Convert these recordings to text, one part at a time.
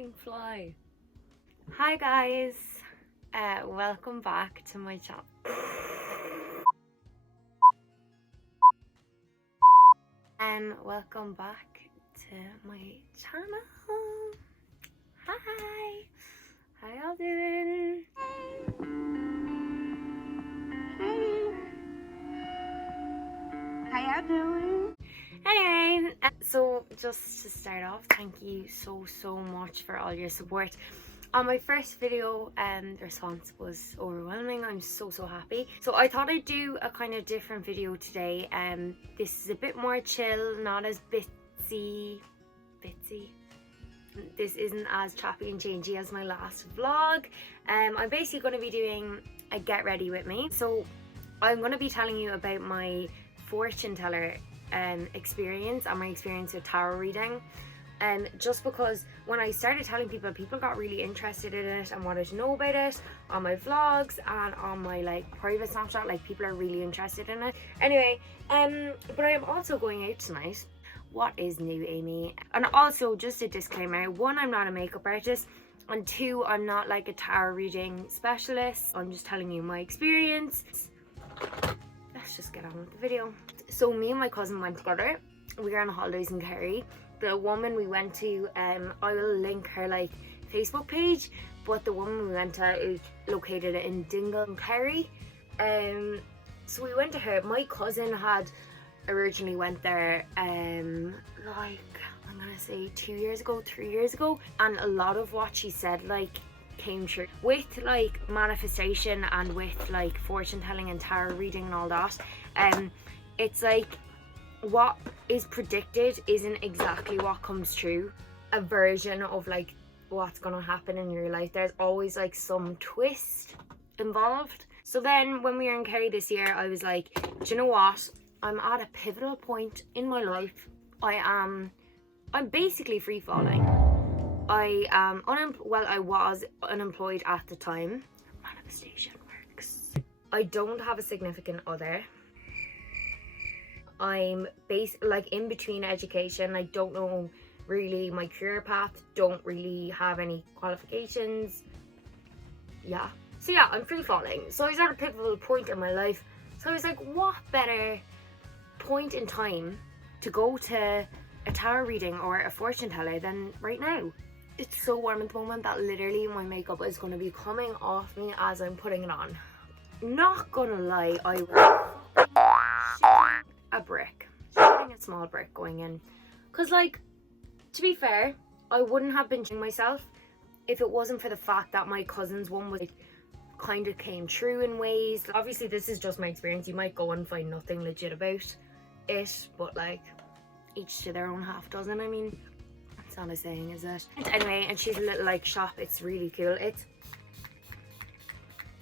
fucking fly. Hi guys, welcome back to my channel. Welcome back to my channel. Hi, how y'all doing? How y'all doing? Anyway, so just to start off, thank you so much for all your support. On my first video, the response was overwhelming. I'm so happy. So I thought I'd do a kind of different video today. This is a bit more chill, not as bitsy. This isn't as choppy and changey as my last vlog. I'm basically going to be doing a get ready with me. So I'm going to be telling you about my fortune teller experience and my experience with tarot reading. Just because when I started telling people got really interested in it and wanted to know about it on my vlogs and on my like private Snapchat. Like, people are really interested in it. Anyway, but I am also going out tonight. What is new, Amy? And also, just a disclaimer, one, I'm not a makeup artist, and two, I'm not like a tarot reading specialist. I'm just telling you my experience. Let's just get on with the video. So me and my cousin went together. We were on holidays in Kerry. The woman we went to, I will link her like Facebook page, but the woman we went to is located in Dingle in Kerry. So we went to her. My cousin had originally went there like, I'm gonna say 2 years ago, 3 years ago, and a lot of what she said like came true with like manifestation and with like fortune telling and tarot reading and all that. It's like what is predicted isn't exactly what comes true. A version of like what's gonna happen in your life, there's always like some twist involved. So then when we were in Kerry this year, I was like, do you know what, I'm at a pivotal point in my life. I'm basically free falling. I am I was unemployed at the time. Manifestation works. I don't have a significant other. I'm like in between education. I don't know really my career path, don't really have any qualifications. Yeah. So yeah, I'm free falling. So I was at a pivotal point in my life. So I was like, what better point in time to go to a tarot reading or a fortune teller than right now? It's so warm at the moment that literally my makeup is going to be coming off me as I'm putting it on. Not gonna lie, I was a brick, shooting a small brick going in, because like, to be fair, I wouldn't have been shooting myself if it wasn't for the fact that my cousin's one was kind of came true in ways. Obviously this is just my experience, you might go and find nothing legit about it, but like, each to their own half dozen. I mean, it's not a saying, is it? Anyway, and she's a little like shop, it's really cool.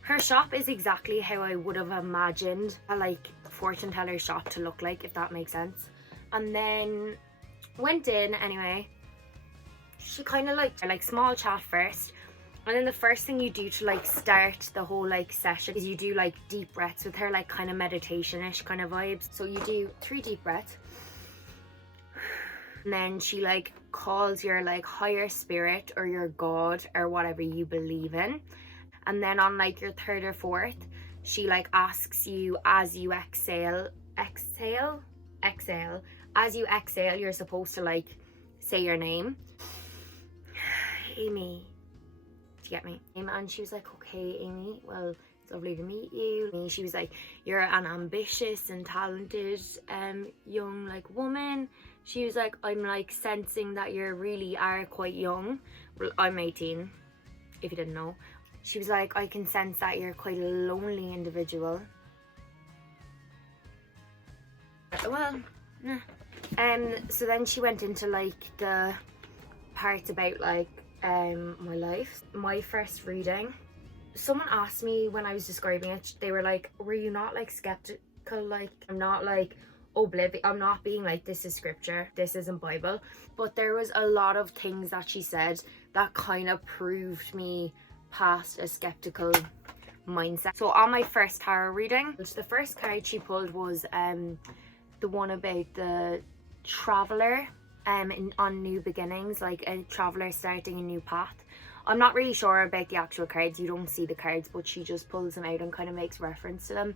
Her shop is exactly how I would have imagined a like fortune teller shop to look like, if that makes sense. And then went in anyway. She kind of like small chat first, and then the first thing you do to like start the whole like session is you do like deep breaths with her, like kind of meditation-ish kind of vibes. So you do 3 deep breaths, and then she like calls your like higher spirit or your god or whatever you believe in. And then on like your 3rd or 4th, she like asks you, as you exhale, as you exhale, you're supposed to like say your name. Amy, do you get me? And she was like, okay Amy, well, it's lovely to meet you. She was like, you're an ambitious and talented young like woman. She was like, I'm like sensing that you really are quite young. Well, I'm 18, if you didn't know. She was like, I can sense that you're quite a lonely individual. Well, nah. So then she went into like the parts about like my life. My first reading, someone asked me when I was describing it, they were like, were you not like skeptical? Like, I'm not like oblivious, I'm not being like, this is scripture, this isn't Bible. But there was a lot of things that she said that kind of proved me past a skeptical mindset. So on my first tarot reading, the first card she pulled was the one about the traveler. on new beginnings, like a traveler starting a new path. I'm not really sure about the actual cards. You don't see the cards, but she just pulls them out and kind of makes reference to them.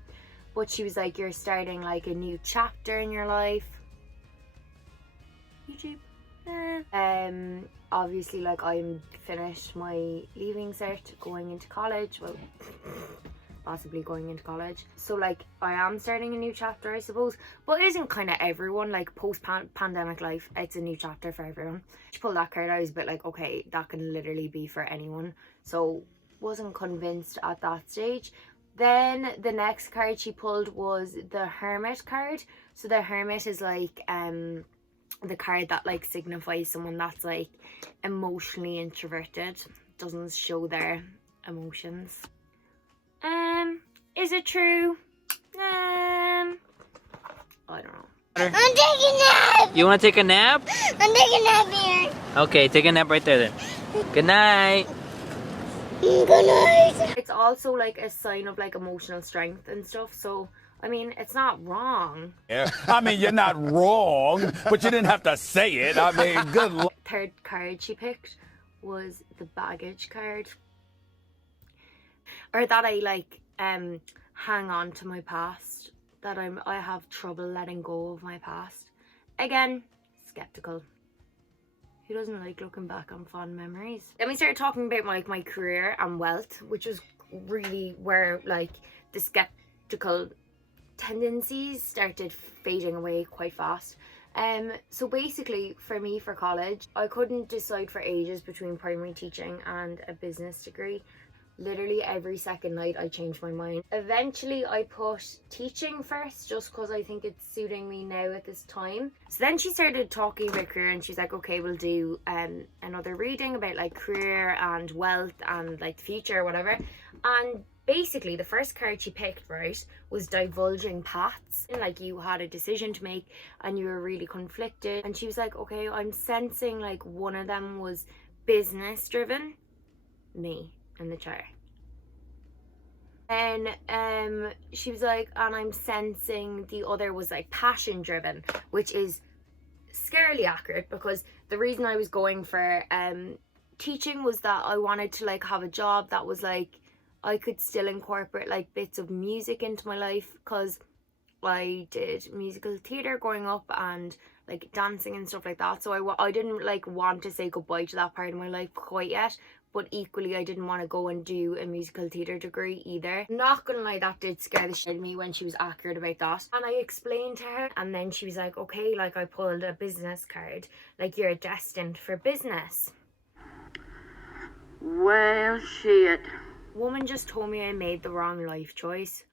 But she was like, you're starting like a new chapter in your life. YouTube. Obviously, like, I'm finished my leaving cert, going into college. Well, possibly going into college. So like, I am starting a new chapter, I suppose. But isn't kind of everyone, like, post-pandemic life, it's a new chapter for everyone. She pulled that card, I was a bit like, okay, that can literally be for anyone. So wasn't convinced at that stage. Then the next card she pulled was the Hermit card. So the Hermit is like the card that like signifies someone that's like emotionally introverted, doesn't show their emotions. Is it true? I don't know. I'm taking a nap! You want to take a nap? I'm taking a nap here. Okay, take a nap right there then. Good night. Good night. It's also like a sign of like emotional strength and stuff, so I mean, it's not wrong. Yeah. I mean, you're not wrong, but you didn't have to say it. I mean, good luck. Third card she picked was the baggage card. Or that I like hang on to my past, that I have trouble letting go of my past. Again, skeptical. Who doesn't like looking back on fond memories? Then we started talking about my career and wealth, which was really where like the skeptical tendencies started fading away quite fast. So basically for me, for college, I couldn't decide for ages between primary teaching and a business degree. Literally every second night I changed my mind. Eventually I put teaching first, just because I think it's suiting me now at this time. So then she started talking about career, and she's like, okay, we'll do another reading about like career and wealth and like the future or whatever. And basically the first card she picked, right, was divulging paths. And like, you had a decision to make and you were really conflicted. And she was like, okay, I'm sensing like one of them was business driven. Me in the chair. And she was like, and I'm sensing the other was like passion driven, which is scarily accurate, because the reason I was going for teaching was that I wanted to like have a job that was like I could still incorporate like bits of music into my life, because I did musical theatre growing up and like dancing and stuff like that. So I didn't like want to say goodbye to that part of my life quite yet. But equally, I didn't want to go and do a musical theatre degree either. Not gonna lie, that did scare the shit out of me when she was accurate about that. And I explained to her, and then she was like, okay, like I pulled a business card. Like, you're destined for business. Well, shit. Woman just told me I made the wrong life choice.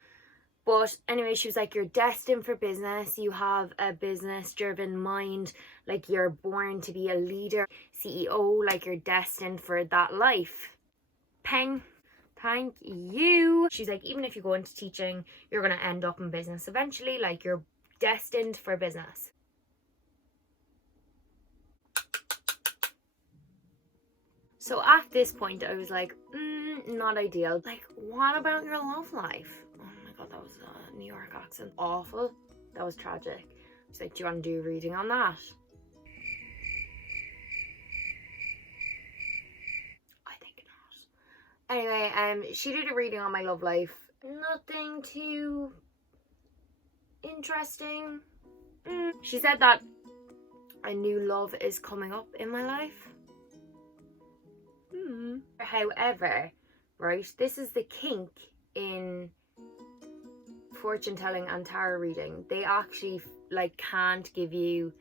But anyway, she was like, you're destined for business. You have a business-driven mind. Like, you're born to be a leader, CEO. Like, you're destined for that life. Peng. Thank you. She's like, even if you go into teaching, you're going to end up in business eventually. Like, you're destined for business. So at this point, I was like, not ideal. Like, what about your love life? Oh my god, that was a New York accent. Awful. That was tragic. She's like, do you want to do a reading on that? I think not. Anyway, she did a reading on my love life. Nothing too interesting. She said that a new love is coming up in my life. However, right, this is the kink in fortune telling and tarot reading. They actually like can't give you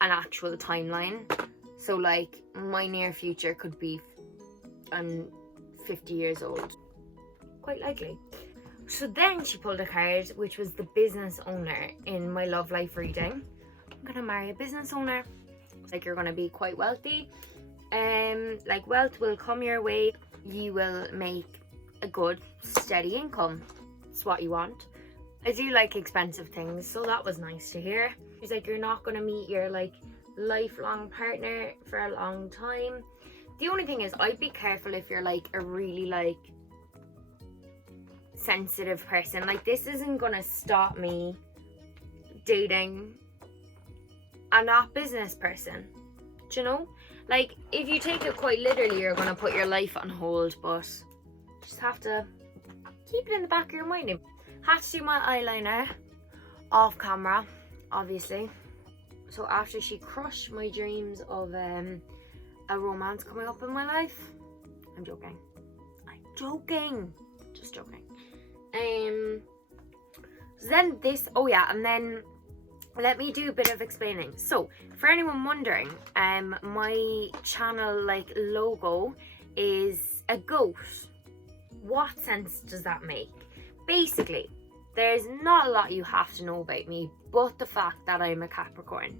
an actual timeline. So like, my near future could be 50 years old, quite likely. So then she pulled a card, which was the business owner in my love life reading. I'm gonna marry a business owner. It's like, you're gonna be quite wealthy. Like, wealth will come your way. You will make a good steady income. It's what you want. I do like expensive things, so that was nice to hear. She's like, you're not gonna meet your like lifelong partner for a long time. The only thing is, I'd be careful if you're like a really like sensitive person. Like, this isn't gonna stop me dating a not business person. Do you know? Like, if you take it quite literally, you're going to put your life on hold, but you just have to keep it in the back of your mind. Had to do my eyeliner off camera, obviously. So after she crushed my dreams of a romance coming up in my life, I'm joking. Just joking. So then this, oh yeah, and then let me do a bit of explaining. So for anyone wondering, my channel like logo is a goat. What sense does that make? Basically, there's not a lot you have to know about me, but the fact that I'm a Capricorn.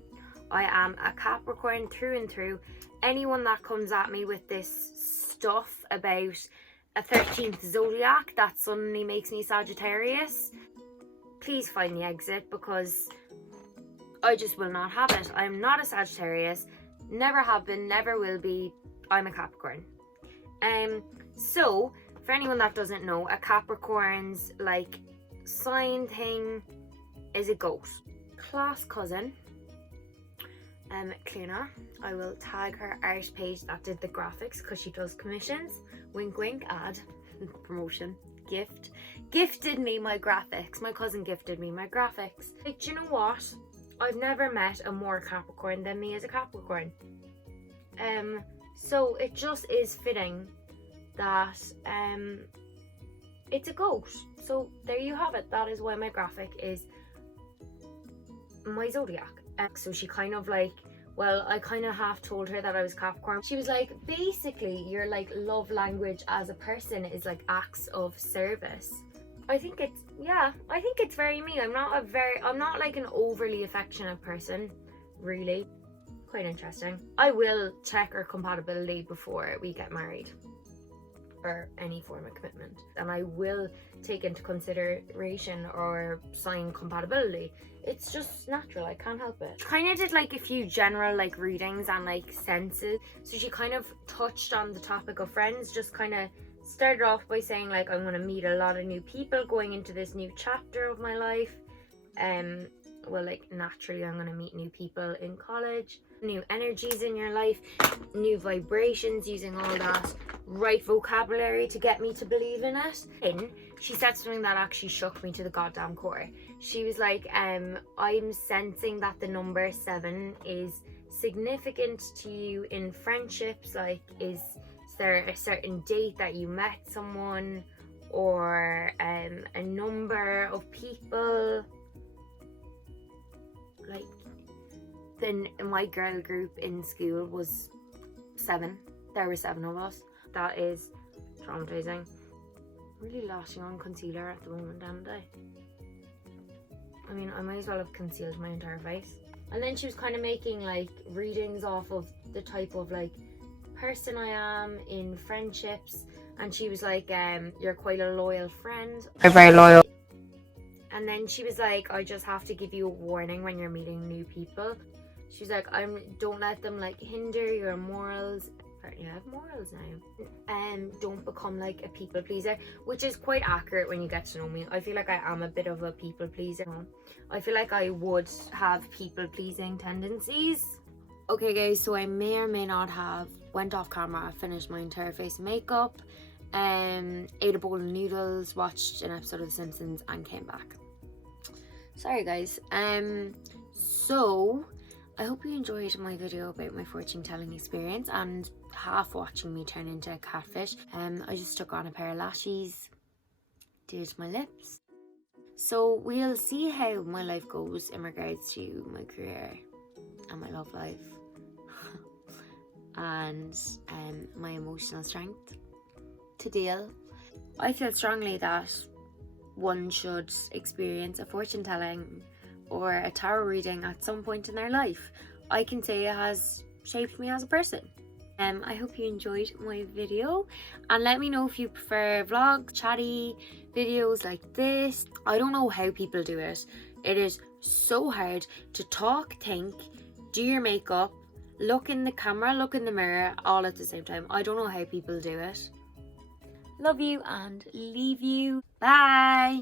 I am a Capricorn through and through. Anyone that comes at me with this stuff about a 13th zodiac that suddenly makes me Sagittarius, please find the exit, because I just will not have it. I'm not a Sagittarius, never have been, never will be. I'm a Capricorn. So for anyone that doesn't know, a Capricorn's like sign thing is a goat. Class cousin, Cliona, I will tag her art page that did the graphics because she does commissions. Wink wink, ad, promotion, gift. Gifted me my graphics. My cousin gifted me my graphics. Like, do you know what? I've never met a more Capricorn than me as a Capricorn. So it just is fitting that it's a goat. So there you have it. That is why my graphic is my zodiac. So she kind of like, well, I kind of half told her that I was Capricorn. She was like, basically your like love language as a person is like acts of service. I think it's, yeah, I think it's very me. I'm not like an overly affectionate person, really. Quite interesting. I will check our compatibility before we get married or any form of commitment, and I will take into consideration or sign compatibility. It's just natural, I can't help it. She kind of did like a few general like readings and like senses. So she kind of touched on the topic of friends, just kind of started off by saying like, I'm going to meet a lot of new people going into this new chapter of my life. Well, like naturally I'm going to meet new people in college, new energies in your life, new vibrations, using all that right vocabulary to get me to believe in it. And she said something that actually shook me to the goddamn core. She was like, I'm sensing that the number 7 is significant to you in friendships. Like, is there a certain date that you met someone, or a number of people? Like, then my girl group in school was 7. There were 7 of us. That is traumatizing. Really lashing on concealer at the moment, am I? I mean, I might as well have concealed my entire face. And then she was kind of making like readings off of the type of like person I am in friendships, and she was like, you're quite a loyal friend. You're very loyal. And then she was like, I just have to give you a warning when you're meeting new people. She's like, don't let them like hinder your morals. Apparently I have morals now. Don't become like a people pleaser, which is quite accurate when you get to know me. I feel like I am a bit of a people pleaser. I feel like I would have people pleasing tendencies. Okay guys, so I may or may not have went off camera, finished my entire face of makeup, ate a bowl of noodles, watched an episode of The Simpsons and came back. Sorry guys. So I hope you enjoyed my video about my fortune telling experience and half watching me turn into a catfish. I just stuck on a pair of lashes, did my lips. So we'll see how my life goes in regards to my career and my love life and my emotional strength to deal. I feel strongly that one should experience a fortune telling or a tarot reading at some point in their life. I can say it has shaped me as a person. I hope you enjoyed my video, and let me know if you prefer vlog, chatty videos like this. I don't know how people do it. It is so hard to talk, think, do your makeup, look in the camera, look in the mirror all at the same time. I don't know how people do it. Love you and leave you. Bye.